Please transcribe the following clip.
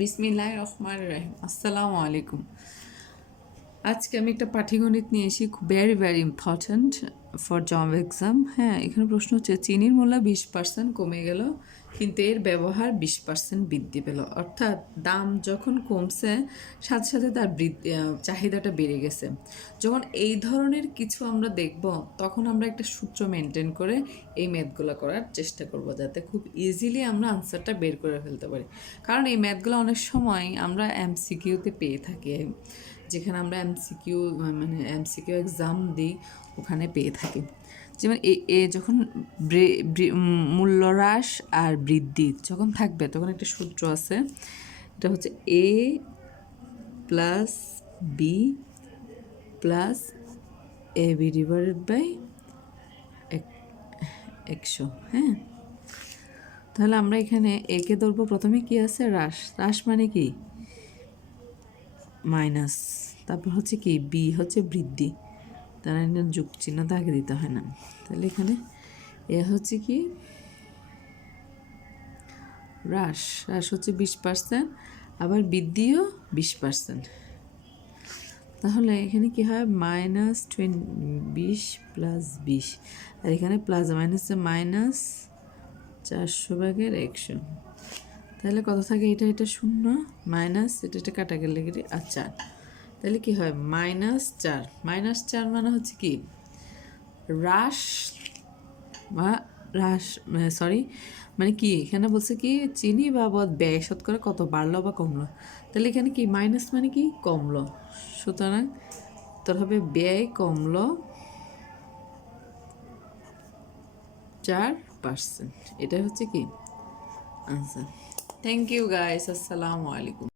বিসমিল্লাহ রহমান রহিম। আসসালামু আলাইকুম। আজকে আমি একটা পাটিগণিত নিয়ে AC very very important for job exam হ্যাঁ এখানে প্রশ্ন হচ্ছে, চিনির মূল্য বিশ পার্সেন্ট কমে গেল, কিন্তু এর ব্যবহার বিশ পার্সেন্ট বৃদ্ধি পেল। অর্থাৎ দাম যখন কমছে, সাথে সাথে তার চাহিদাটা বেড়ে গেছে। যখন এই ধরনের কিছু আমরা দেখব, তখন আমরা একটা সূত্র মেনটেন করে এই ম্যাথগুলো করার চেষ্টা করব, যাতে খুব ইজিলি আমরা আনসারটা বের করে ফেলতে পারি। কারণ এই ম্যাথগুলো অনেক সময় আমরা এমসিকিউতে পেয়ে থাকি। যেখানে আমরা এমসিকিউ মানে এমসিকিউ এক্সাম দিই ওখানে পেয়ে থাকি। যেমন এ যখন উম, মূল্যহ্রাস আর বৃদ্ধি যখন থাকবে তখন একটা সূত্র আছে। এটা হচ্ছে A plus B plus A B divided by একশো হ্যাঁ? তাহলে আমরা এখানে একে ধরবো প্রথমে কি আছে? হ্রাস। হ্রাস মানে কি? মাইনাস, তারপর হচ্ছে কি বি হচ্ছে বৃদ্ধি। তারা এটা যুগ চিহ্ন তো আগে দিতে হয় না। তাহলে এখানে এ হচ্ছে কি, হ্রাস হ্রাস হচ্ছে বিশ পার্সেন্ট, আবার বৃদ্ধিও বিশ পার্সেন্ট। তাহলে এখানে কি হয়, মাইনাস টোয়েন, বিশ প্লাস বিশ। আর এখানে প্লাস মাইনাসে মাইনাস চারশো ভাগের একশো। তাহলে কত থাকে? এটা এটা শূন্য, মাইনাস, এটা এটা কাটা গেলে আর চার। তাহলে কি হয়? মাইনাস চার। মাইনাস চার মানে হচ্ছে কি? হ্রাস বা হ্রাস সরি মানে কি? এখানে বলছে কি, চিনি বাবদ ব্যয় শতকরা কত বাড়লো বা কমলো? তাহলে এখানে কি, মাইনাস মানে কি? কমলো। সুতরাং তোর হবে ব্যয় কমলো চার পার্সেন্ট এটা হচ্ছে কি? আনসার থ্যাংক ইউ গাইস আসসালামু আলাইকুম